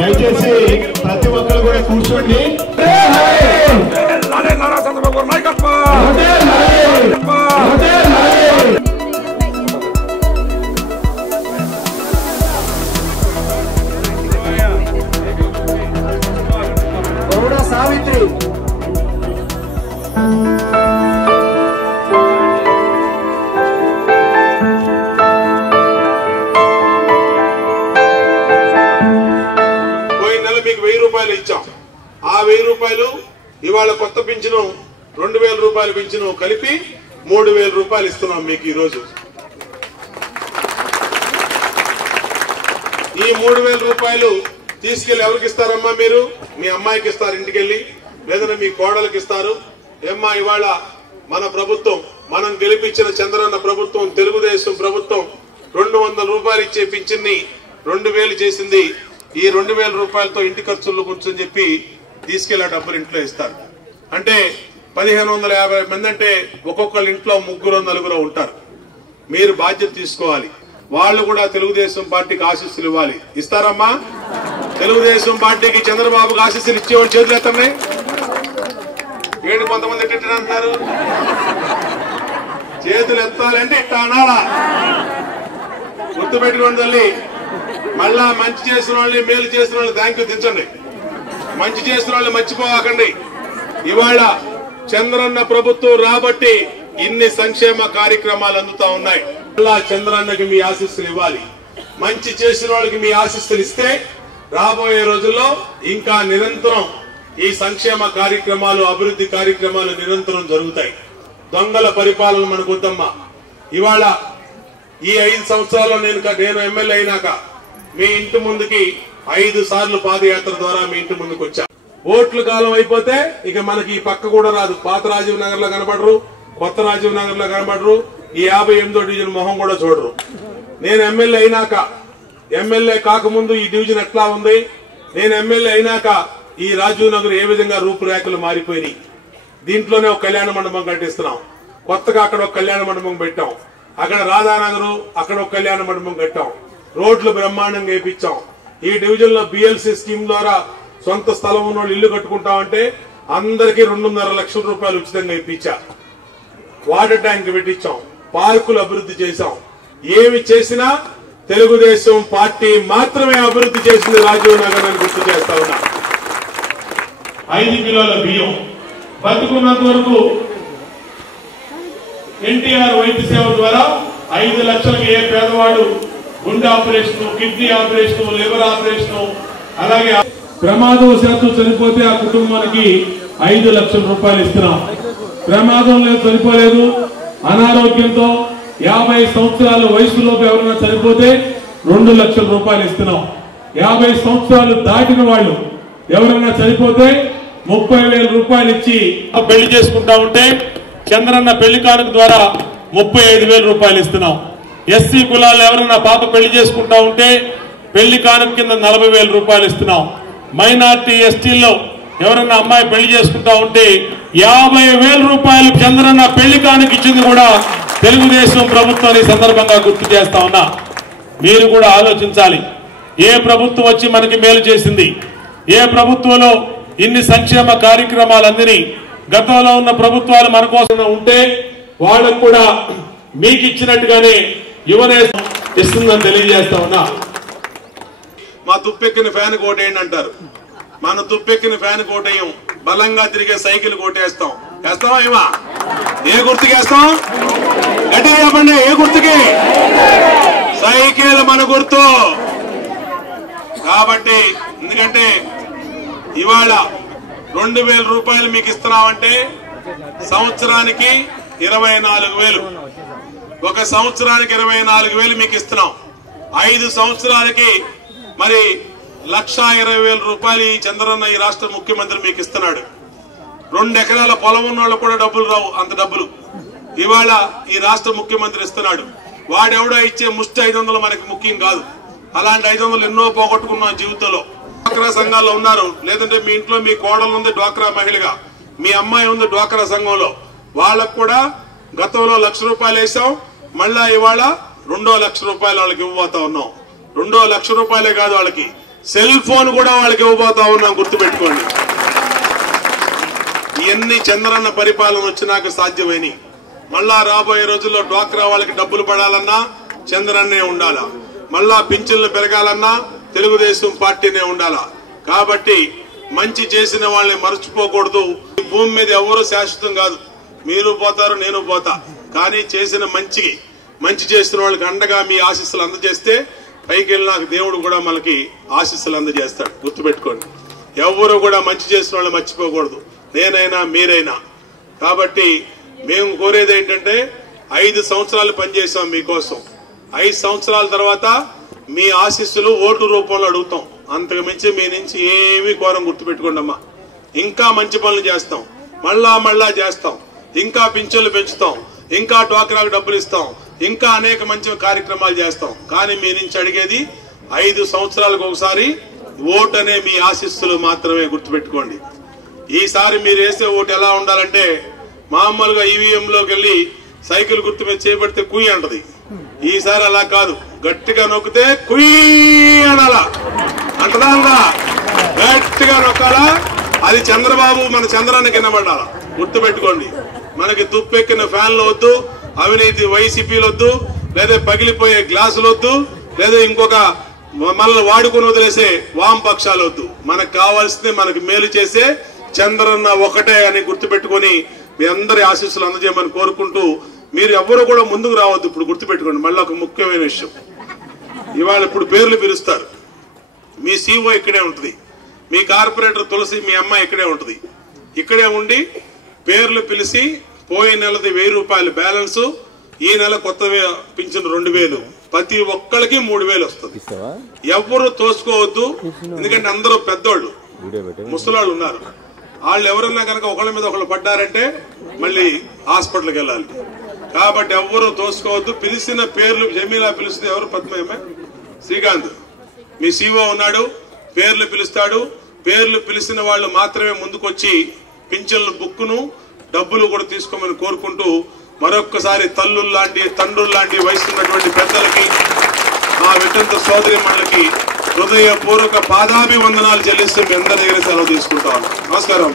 దయచేసి ప్రతి ఒక్కరు కూడా కూర్చోండి. సావిత్రి ఇచ్చాం. ఆ 1000 రూపాయలు ఇవాళ కొత్త పింఛను 2000 రూపాయల పింఛను కలిపి 3000 రూపాయలు ఇస్తున్నాం మీకు ఈ రోజు. ఈ 3000 రూపాయలు తీసుకెళ్లి ఎవరికి ఇస్తారమ్మా? మీరు మీ అమ్మాయికి ఇస్తారు ఇంటికెళ్ళి, లేదంటే మీ కోడలికి ఇస్తారు. ఏమ్మా ఇవాళ మన ప్రభుత్వం, మనం గెలిపించిన చంద్రన్న ప్రభుత్వం, తెలుగుదేశం ప్రభుత్వం 200 రూపాయలు ఇచ్చే పింఛన్ని 2000 చేసింది. ఈ 2000 రూపాయలతో ఇంటి ఖర్చుల్లో కూర్చొని చెప్పి తీసుకెళ్లే డబ్బులు ఇంట్లో ఇస్తారు. అంటే 1550 మంది అంటే ఒక్కొక్కళ్ళ ఇంట్లో 3-4 ఉంటారు. మీరు బాధ్యత తీసుకోవాలి. వాళ్ళు కూడా తెలుగుదేశం పార్టీకి ఆశీస్సులు ఇవ్వాలి. ఇస్తారమ్మా? తెలుగుదేశం పార్టీకి చంద్రబాబుకి ఆశీస్సులు ఇచ్చేవాళ్ళు చేతులు ఎత్తండి. ఏంటి కొంతమంది ఎట్ట అంటున్నారు? చేతులు ఎత్తాలంటే ఇట్లా అనాలా? గుర్తుపెట్టుకోండి తల్లి. మళ్ళా మంచి చేసిన వాళ్ళని, మేలు చేసిన వాళ్ళని థ్యాంక్ యూ దించండి. మంచి చేసిన వాళ్ళని మర్చిపోకండి. ఇవాళ చంద్రన్న ప్రభుత్వం రాబట్టి ఇన్ని సంక్షేమ కార్యక్రమాలు అందుతా ఉన్నాయి. మళ్ళా చంద్రన్నకి మీ ఆశీస్సులు ఇవ్వాలి. మంచి చేసిన వాళ్ళకి మీ ఆశీస్సులు ఇస్తే రాబోయే రోజుల్లో ఇంకా నిరంతరం ఈ సంక్షేమ కార్యక్రమాలు, అభివృద్ధి కార్యక్రమాలు నిరంతరం జరుగుతాయి. దొంగల పరిపాలన మనకు వద్దమ్మా. ఇవాళ ఈ 5 సంవత్సరాల్లో నేను ఎమ్మెల్యే అయినాక మీ ఇంటి ముందుకి 5 సార్లు పాదయాత్ర ద్వారా మీ ఇంటి ముందుకు వచ్చా. ఓట్ల కాలం అయిపోతే ఇక మనకి ఈ పక్క కూడా రాదు. పాత రాజీవ్ నగర్ లో కనబడరు, కొత్త రాజీవ్ నగర్ లో కనబడరు, ఈ 58వ డివిజన్ మొహం కూడా చూడరు. నేను ఎమ్మెల్యే అయినాక, ఎమ్మెల్యే కాకముందు ఈ డివిజన్ ఎట్లా ఉంది, నేను ఎమ్మెల్యే అయినాక ఈ రాజీవ్ నగర్ ఏ విధంగా రూపురేఖలు మారిపోయినాయి. దీంట్లోనే ఒక కళ్యాణ మండపం కట్టిస్తున్నాం. కొత్తగా అక్కడ ఒక కళ్యాణ మండపం పెట్టాం. అక్కడ రాధానగరు, అక్కడ ఒక కళ్యాణ మండపం కట్టాం. రోడ్లు బ్రహ్మాండంగా వేయించాం. ఈ డివిజన్ లో బిఎల్సి స్కీమ్ ద్వారా సొంత స్థలం ఉన్న ఇల్లు కట్టుకుంటామంటే అందరికీ 2.5 లక్షల రూపాయలు ఉచితంగా ఇప్పించా. Water tank పెట్టించాం. పార్కులు అభివృద్ధి చేశాం. ఏమి చేసినా తెలుగుదేశం పార్టీ మాత్రమే అభివృద్ధి చేసింది రాజీవ్ నగర్ అని గుర్తు చేస్తా ఉన్నా. 5 కిలోల బియ్యం బతుకున్నంత వరకు ఎన్టీఆర్ వైద్య సేవ ద్వారా 5 లక్షలకి ఏ పేదవాడు గుండె operation, kidney operation, liver operation, అలాగే ప్రమాదవశాత్తు చనిపోతే ఆ కుటుంబానికి 5 లక్షల రూపాయలు ఇస్తున్నాం. ప్రమాదంలో చనిపోలేదు, అనారోగ్యంతో 50 సంవత్సరాల వయసులోపు ఎవరైనా చనిపోతే 2 లక్షల రూపాయలు ఇస్తున్నాం. 50 సంవత్సరాలు దాటిన వాళ్ళు ఎవరైనా చనిపోతే 30,000 రూపాయలు ఇచ్చి పెళ్లి చేసుకుంటా ఉంటే చంద్రన్న పెళ్లి కానుక ద్వారా 35,000 రూపాయలు ఇస్తున్నాం. ఎస్సీ కులాలు ఎవరైనా పాప పెళ్లి చేసుకుంటా ఉంటే పెళ్లి కానుక కింద 40,000 రూపాయలు ఇస్తున్నాం. మైనార్టీ ఎస్టీల్లో ఎవరైనా అమ్మాయి పెళ్లి చేసుకుంటా ఉంటే 50,000 రూపాయలు చంద్రన్న పెళ్లి కానుక ఇచ్చింది కూడా తెలుగుదేశం ప్రభుత్వాన్ని సందర్భంగా గుర్తు చేస్తా ఉన్నా. మీరు కూడా ఆలోచించాలి. ఏ ప్రభుత్వం వచ్చి మనకి మేలు చేసింది, ఏ ప్రభుత్వంలో ఇన్ని సంక్షేమ కార్యక్రమాలందిని గతంలో ఉన్న ప్రభుత్వాలు మన కోసం ఉంటే వాళ్ళకు కూడా మీకు ఇచ్చినట్టుగానే యువనేస్తం ఇస్తుందని తెలియజేస్తా ఉన్నా. మా తుప్పెక్కిన ఫ్యాన్ కోటేయండి అంటారు. మన తుప్పెక్కిన ఫ్యాన్ కోటేయం, బలంగా తిరిగే సైకిల్ కోటేస్తాం. వేస్తావా ఏమా? ఏ గుర్తుకి వేస్తాం? గట్టిగా చెప్పండి. ఏ గుర్తుకి? సైకిల్ మన గుర్తు. కాబట్టి ఎందుకంటే ఇవాళ 2,000 రూపాయలు మీకు ఇస్తున్నామంటే సంవత్సరానికి 24,000. ఒక సంవత్సరానికి 24,000 మీకు ఇస్తున్నాం. 5 సంవత్సరాలకి మరి 1,20,000 రూపాయలు ఈ చంద్రన్న ఈ రాష్ట్ర ముఖ్యమంత్రి మీకు ఇస్తున్నాడు. 2 ఎకరాల పొలం ఉన్న వాళ్ళు కూడా డబ్బులు రావు, అంత డబ్బులు ఇవాళ ఈ రాష్ట్ర ముఖ్యమంత్రి ఇస్తున్నాడు. వాడెవడో ఇచ్చే ముష్టి 500 మనకి ముఖ్యం కాదు. అలాంటి 500 ఎన్నో పోగొట్టుకున్నాం జీవితంలో. డ్వాక్రా సంఘాల్లో ఉన్నారు, లేదంటే మీ ఇంట్లో మీ కోడలు ఉంది డ్వాక్రా మహిళగా, మీ అమ్మాయి ఉంది డ్వాక్రా సంఘంలో, వాళ్ళకు కూడా గతంలో 1,00,000 రూపాయలు వేసాం. మళ్ళా ఇవాళ 2 లక్షల రూపాయలు వాళ్ళకి ఇవ్వబోతా ఉన్నాం. రెండో ₹1,00,000 కాదు, వాళ్ళకి సెల్ ఫోన్ కూడా వాళ్ళకి ఇవ్వబోతా ఉన్నాం, గుర్తుపెట్టుకోండి. ఇవన్నీ చంద్రన్న పరిపాలన వచ్చినాక సాధ్యమైనవి. మళ్ళా రాబోయే రోజుల్లో డ్వాక్రా వాళ్ళకి డబ్బులు పడాలన్నా చంద్రన్నే ఉండాలా, మళ్ళా పింఛన్లు పెరగాలన్నా తెలుగుదేశం పార్టీనే ఉండాలా. కాబట్టి మంచి చేసిన వాళ్ళని మర్చిపోకూడదు. ఈ భూమి మీద ఎవరు శాశ్వతం కాదు, మీరు పోతారు, నేను పోతా. కానీ చేసిన మంచి చేసిన వాళ్ళకి అండగా మీ ఆశీస్సులు అందజేస్తే పైకి వెళ్ళినాక దేవుడు కూడా మనకి ఆశీస్సులు అందజేస్తాడు, గుర్తుపెట్టుకోండి. ఎవరు కూడా మంచి చేసిన వాళ్ళని మర్చిపోకూడదు, నేనైనా మీరైనా. కాబట్టి మేము కోరేది ఏంటంటే 5 సంవత్సరాలు పనిచేసాం మీకోసం. 5 సంవత్సరాల తర్వాత మీ ఆశీస్సులు ఓటు రూపంలో అడుగుతాం. అంతకు మించి మీ నుంచి ఏమీ కోరం, గుర్తుపెట్టుకోండి అమ్మా. ఇంకా మంచి పనులు చేస్తాం, మళ్ళా చేస్తాం, ఇంకా పింఛన్లు పెంచుతాం, ఇంకా డ్వాక్రాకు డబ్బులు ఇస్తాం, ఇంకా అనేక మంచి కార్యక్రమాలు చేస్తాం. కానీ మీ నుంచి అడిగేది 5 సంవత్సరాలకు ఒకసారి ఓటు అనే మీ ఆశీస్సులు మాత్రమే, గుర్తుపెట్టుకోండి. ఈసారి మీరు వేసే ఓటు ఎలా ఉండాలంటే మామూలుగా ఈవీఎంలోకి వెళ్లి సైకిల్ గుర్తు మీద చేపడితే కుయ్యి అంటది. ఈసారి అలా కాదు, గట్టిగా నొక్కితే కుయ్యి అనాలా, అంటదా? గట్టిగా నొక్కాలా. అది చంద్రబాబు మన చంద్రాన్ని కింద పడాలా, గుర్తుపెట్టుకోండి. మనకి తుప్పెక్కిన ఫ్యాన్లు వద్దు, అవినీతి వైసీపీలు వద్దు, లేదా పగిలిపోయే గ్లాసులు వద్దు, లేదా ఇంకొక మనల్ని వాడుకుని వదిలేసే వామపక్షాలు వద్దు. మనకు కావాల్సింది మనకు మేలు చేసే చంద్రన్న ఒకటే అని గుర్తుపెట్టుకుని మీ అందరి ఆశీస్సులు అందజేయమని కోరుకుంటూ, మీరు ఎవరు కూడా ముందుకు రావద్దు. ఇప్పుడు గుర్తుపెట్టుకోండి, మళ్ళీ ఒక ముఖ్యమైన విషయం. ఇవాళ ఇప్పుడు పేర్లు పిలుస్తారు, మీ సీఓ ఇక్కడే ఉంటుంది, మీ కార్పొరేటర్ తులసి మీ అమ్మాయి ఇక్కడే ఉంటుంది. ఇక్కడే ఉండి పేర్లు పిలిచి పోయిన నెలది ₹1000 బ్యాలెన్స్, ఈ నెల కొత్త పింఛన్ 2000, ప్రతి ఒక్కరికి 3000 వస్తుంది. ఎవరు తోసుకోవద్దు, ఎందుకంటే అందరూ పెద్దోళ్ళు, ముసలాళ్ళు ఉన్నారు. వాళ్ళు ఎవరన్నా కనుక ఒకళ్ళ మీద ఒకళ్ళు పడ్డారంటే మళ్ళీ హాస్పిటల్కి వెళ్ళాలి. కాబట్టి ఎవ్వరూ తోసుకోవద్దు. పిలిచిన పేర్లు, జమీలా పిలిస్తే ఎవరు? పద్మ, శ్రీకాంత్ మీ సీఓ ఉన్నాడు, పేర్లు పిలుస్తాడు. పేర్లు పిలిచిన వాళ్ళు మాత్రమే ముందుకొచ్చి పింఛన్ల బుక్కును డబ్బులు కూడా తీసుకోమని కోరుకుంటూ, మరొక్కసారి తండ్రుల్లాంటి వయసు ఉన్నటువంటి పెద్దలకి, మా వితంతు సోదరి మళ్ళకి హృదయపూర్వక పాదాభివందనాలు చెల్లిస్తూ మీ అందరి దగ్గర సెలవు తీసుకుంటాను. నమస్కారం.